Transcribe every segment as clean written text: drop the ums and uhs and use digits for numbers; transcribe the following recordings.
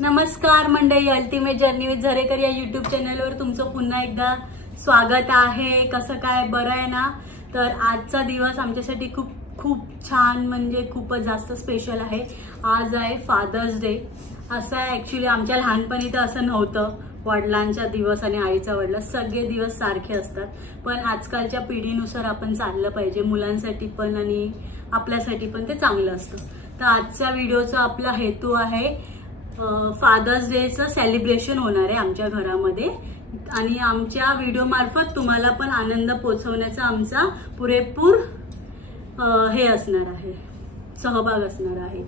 नमस्कार मंडळी, ultimate journey with Zarekar या यूट्यूब चॅनलवर तुमचं पुन्हा एकदा स्वागत आहे। कसं काय, बरं आहे ना? तर आजचा दिवस आमच्यासाठी खूप खूप छान, म्हणजे खूपच जास्त स्पेशल आहे। आज आहे फादर्स डे। असं आहे ॲक्च्युली आमच्या लहानपणी तर असं नव्हतं। वडिलांचा दिवस आणि आईचा वडिला सगळे दिवस सारखे असतात, पण आजकालच्या पिढीनुसार आपण चाललं पाहिजे। मुलांसाठी पण आणि आपल्यासाठी पण ते चांगलं असतं। तर आजच्या व्हिडिओचा आपला हेतू आहे फादर्स डेचं सेलिब्रेशन होणार आहे आमच्या घरामध्ये, आणि आमच्या व्हिडिओ मार्फत तुम्हाला पण आनंद पोहोचवण्याचा आमचा पुरेपूर हे असणार आहे, सहभाग असणार आहे।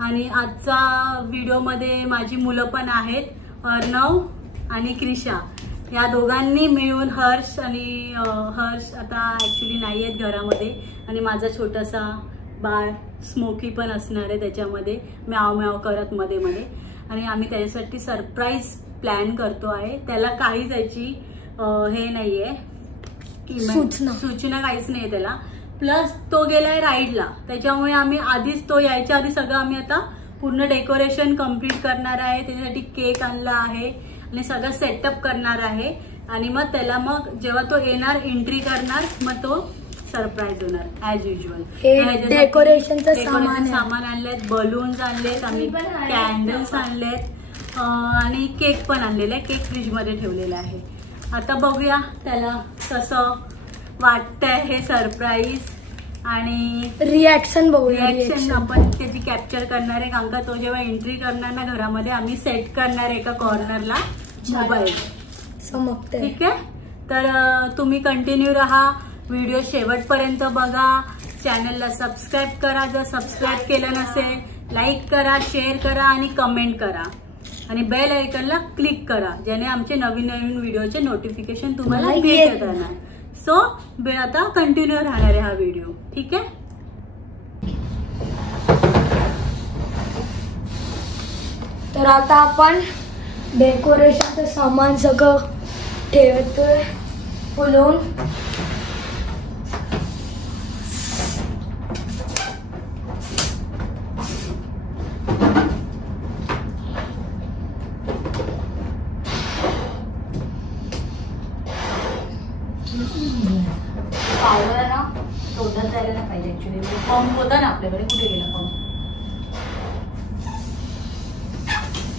आणि आजचा व्हिडिओमध्ये माझी मुलं पण आहेत, अर्णव आणि क्रिशा। या दोघांनी मिळून हर्ष आता ॲक्च्युली नाही आहेत घरामध्ये, आणि माझा छोटासा बाळ स्मोकी पण असणार आहे त्याच्यामध्ये, म्याव म्याव करत मध्ये मध्ये। आणि आम्ही त्याच्यासाठी सरप्राईज प्लॅन करतो आहे। त्याला काहीच याची हे नाहीये, सूचना काहीच नाही त्याला। प्लस तो गेलाय राईडला, त्याच्यामुळे आम्ही आधीच तो यायच्या आधी सगळं आम्ही आता पूर्ण डेकोरेशन कम्प्लीट करणार आहे। त्याच्यासाठी केक आणला आहे आणि सगळं सेटअप करणार आहे, आणि मग त्याला मग जेव्हा तो येणार एंट्री करणार, मग तो सरप्राईज होणार ॲज युजल। डेकोरेशनचं सामान आणलेत, बलून्स आणलेत, आम्ही कॅन्डल्स आणलेत आणि केक पण आणलेला आहे। केक फ्रीज मध्ये ठेवलेला आहे। आता बघूया त्याला कसं वाटतंय हे सरप्राईज, आणि रिॲक्शन बघूया। रिॲक्शन आपण त्याची कॅप्चर करणार आहे, कारण का तो जेव्हा एंट्री करणार ना घरामध्ये, आम्ही सेट करणार आहे एका कॉर्नरला मोबाईल चमकते। ठीक आहे, तर तुम्ही कंटिन्यू राहा, व्हिडिओ शेवटपर्यंत बघा। चॅनलला सबस्क्राईब करा जर सबस्क्राईब केलं नसेल, लाईक करा, शेअर करा आणि कमेंट करा, आणि बेल आयकॉनला क्लिक करा, ज्याने आमचे नवीन नवीन व्हिडिओचे नोटिफिकेशन तुम्हाला येत राहणार। सो आता कंटिन्यू राहणार आहे हा व्हिडिओ, ठीक आहे? तर आता आपण डेकोरेशनचं सामान सगळं ठेवतोय फुलवून। पावडर ना शोधत जायला नाही पाहिजे ऍक्च्युली। पंप होता ना आपल्याकडे, कुठे गेला पंप?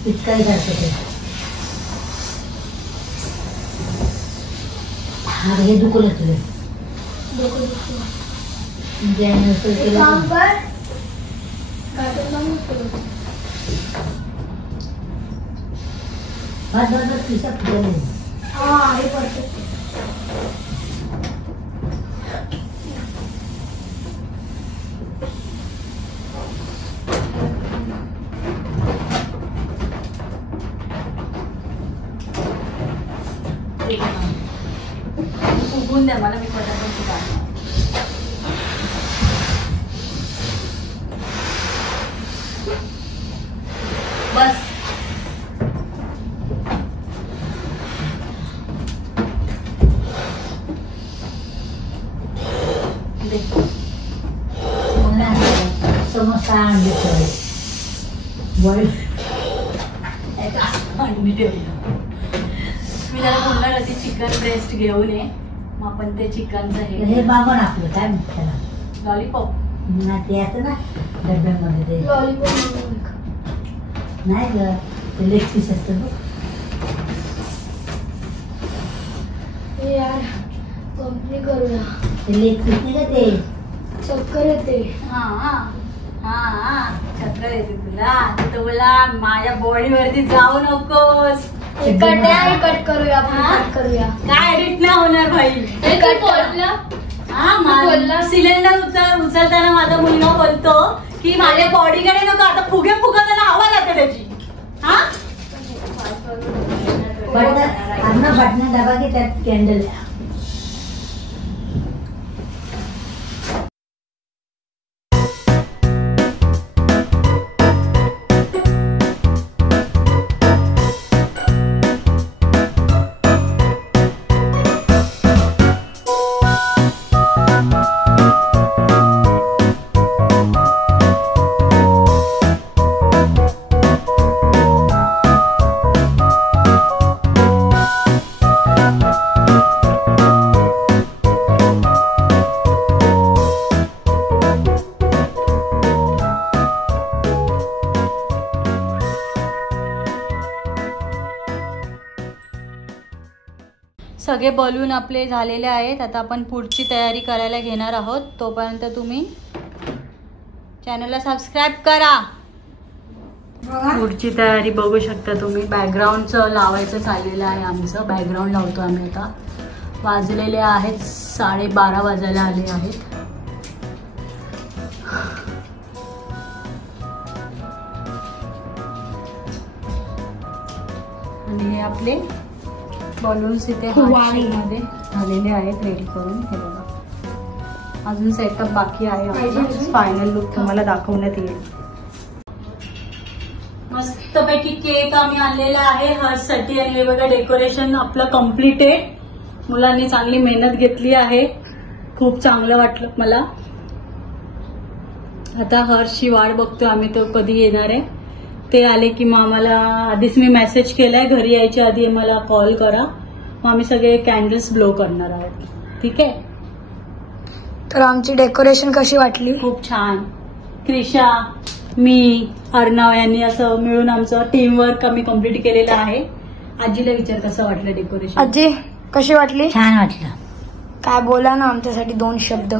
पिचकारी करते हे दुखलं तुला उगून द्या मला, मी पटापट काढणार। बस समोसा आणले अंडी ठेवली। मी त्याला बोलणार होती चिकन ब्रेस्ट घेऊन ये, मग आपण ते चिकनचं हे बाबा आपलं काय त्याला लॉलीपॉप ना, ते असतं ना डब्यामध्ये ते लॉलीपॉप नाही ग, ते लेग पीस असतं बघ। यार कंप्लीट करूया, ते लेग पीस नाही का, ते चक्कर येते। हा हा चक्कर येते तुला, तू तर बोला माझ्या बॉडीवरती जाऊ नकोस। कट करूया, कट करूया। काय एडिट नाही होणार भाई। हा, सिलेंडर उचलताना माझा मुलगा बोलतो की माझ्या बॉडीकडे नको, आता फुगे फुगताना आवाज येते त्याची। हा बटन डबा की त्यात कॅन्डल सगळे बलून आपले झालेले आहेत. आता आपण पुढची तयारी करायला घेणार आहोत. तोपर्यंत तुम्ही चॅनलला सबस्क्राईब करा. पुढची तयारी बघू शकता तुम्ही. बॅकग्राऊंडचं लावायचं चाललेलं आहे आमचं. बॅकग्राऊंड लावतो आम्ही आता. वाजलेले आहेत 12:30 वाजायला आले आहेत. आणि हे आपले बलून्स इथे मध्ये झालेले आहेत रेडी करून. हे बघा अजून सेटअप बाकी आहे. फायनल लुक तुम्हाला दाखवण्यात येईल. मस्तपैकी केक आम्ही आणलेला आहे हर्षसाठी. आणि हे बघा डेकोरेशन आपलं कम्प्लीटेड. मुलांनी चांगली मेहनत घेतली आहे. खूप चांगलं वाटलं मला. आता हर्षची वाट बघतोय आम्ही, तो कधी येणार आहे. ते आले की मग आम्हाला आधीच मी मेसेज केलाय घरी यायच्या आधी मला कॉल करा. मग आम्ही सगळे कॅन्डल्स ब्लो करणार आहोत. ठीक आहे. तर आमची डेकोरेशन कशी वाटली? खूप छान. क्रिशा, मी, अर्णव यांनी असं मिळून आमचं टीम वर्क आम्ही कम्प्लीट केलेलं आहे. आजीला विचार कसं वाटलं डेकोरेशन. आजी कशी वाटली? छान वाटलं. काय बोला ना आमच्यासाठी 2 शब्द.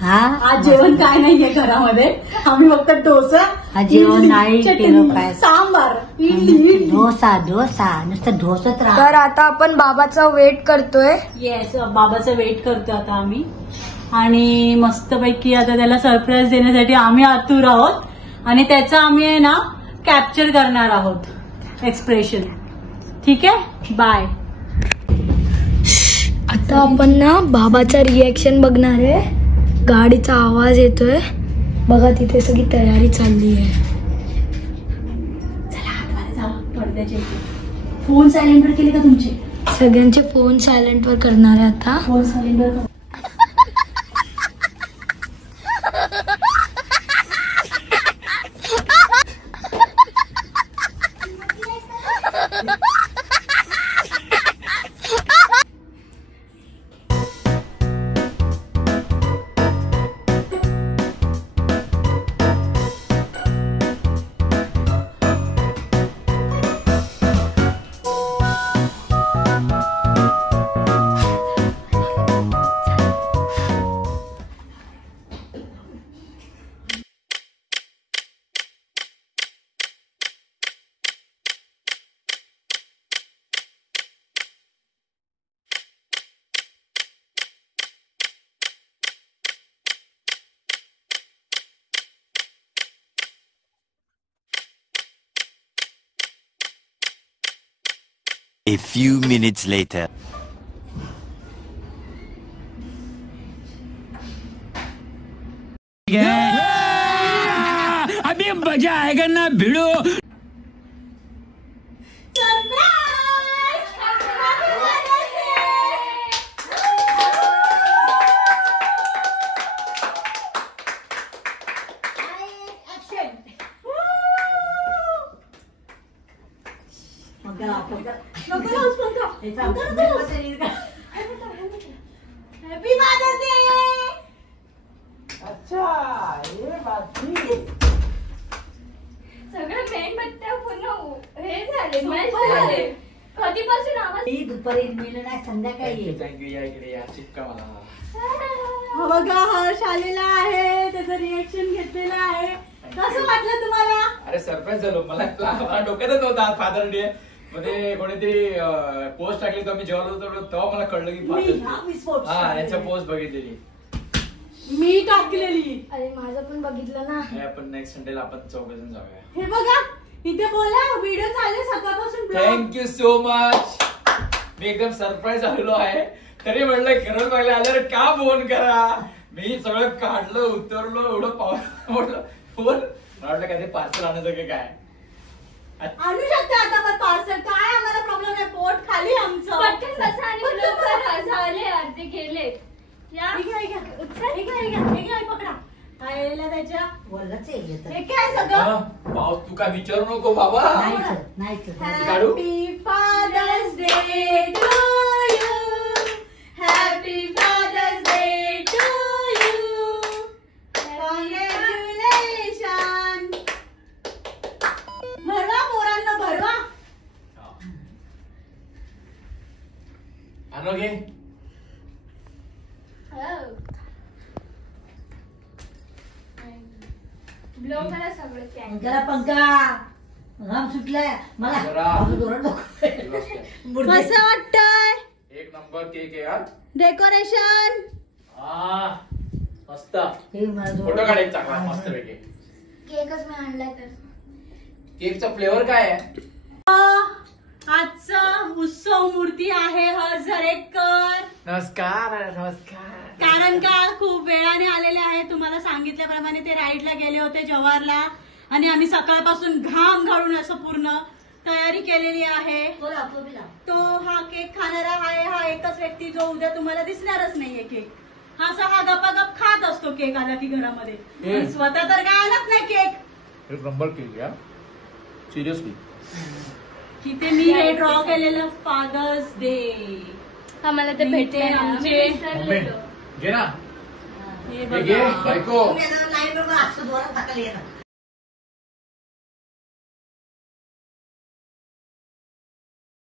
हा आज जेवण काय नाहीये घरामध्ये. आम्ही फक्त डोसा, आज जेवण नाही केलं काय. सांबार, इडली, डोसा नुसतं ढोसत राहा. तर आता आपण बाबाचा वेट करतोय. येस, बाबाचा वेट करतो आता आम्ही. आणि मस्तपैकी आता त्याला सरप्राईज देण्यासाठी आम्ही आतुर आहोत. आणि त्याचा आम्ही आहे ना कॅप्चर करणार आहोत एक्सप्रेशन. ठीक आहे. बाय. आता आपण ना बाबाचा रिएक्शन बघणार आहे. गाडीचा आवाज येतोय बघा. तिथे सगळी तयारी चालली आहे. चला आतमध्ये जाऊ. पडद्याचे फोन सायलेंटवर केले का तुमचे? सगळ्यांचे फोन सायलेंट वर करणार आहे आता. Phone सायलेंटवर. A few minutes later. अभी मजा आएगा ना भिड़ो. Happy father's day. अच्छा ये बात थी. सगळं मेणबत्त्या पूर्ण हे झाले मॅच झाले. कधीपासून आवाज. दुपारी मिळलं नाही संध्याकाळी. थँक्यू. या इकडे या. चिपका मला. बघा हर्ष आलेला आहे. त्याचं रिएक्शन घेतलेलं आहे. कसं वाटलं तुम्हाला? अरे सरप्राईज झालो. मला डोक्यातच नव्हता फादर डे मध्ये कोणीतरी पोस्ट टाकली तेव्हा मी जेव्हा होतो तेव्हा मला कळलं की फादर. हा याच्या पोस्ट बघितलेली मी टाकलेली. अरे माझं पण बघितलं ना. आपण नेक्स्ट संडेला आपण 4 जण जाऊया. हे बघा इथे बोला व्हिडिओ चालले सकाळपासून. Thank you so much. मी एकदम सरप्राईज झालेलो आहे. तरी म्हणलं खरंच बघायला आल्यावर का फोन करा. मी सगळं काढलं उतरलो एवढं पाऊस म्हटलं फोन. मला वाटलं काय ते पार्सल आणायचं काय. आणू शकता आता पण पार्सल. काय आम्हाला प्रॉब्लेम आहे. पोट खाली आमचं. पटकन बसा आणि लवकर झाले अर्धे गेले. या पकडा. काय त्याच्या वरच हे काय सगळं. पाऊस तू काय विचारू नको बाबा. नाही काढू. Happy father's day to you. Happy father's day to you. Congratulation. भरवा पोरांना भरवा. ब्लो करा सगळं मग कॅन. त्याला पंखा घाम सुटलाय मला जरा. माझं जोरात डोकं. मुर्दे. कसं वाटतंय एक नंबर केक आहे यार. डेकोरेशन? मस्त. हे मला फोटो जोरात- काढायचा चांगला मस्त पैकी. केकच मी आणलाय तर. केकचा फ्लेवर काय आहे? आजचा उत्सव मूर्ती आहे हर झरेकर. नमस्कार नमस्कार. कारण का खूप वेळाने आलेले आहे. तुम्हाला सांगितल्याप्रमाणे ते राईडला गेले होते जव्हारला आणि आम्ही सकाळपासून घाम घालून असं पूर्ण तयारी केलेली आहे. तो लाव, तो बी लाव. तो हा केक खाणारा आहे हा एकच व्यक्ती जो उद्या तुम्हाला दिसणारच नाहीये केक. हा गपागप खात असतो केक आला की घरामध्ये. पण स्वतः तर काय आणत नाही केक. एक नंबर केक या सिरियसली. तिथे मी हे ड्रॉ केलेलं फादर्स डे. आम्हाला ते भेटले ना. आमचे- मी विसरलेलो. घे ना. हे हे घे बघा. बायको. तू येणार नाही बाबा, असं जोरात हाकायला येणार.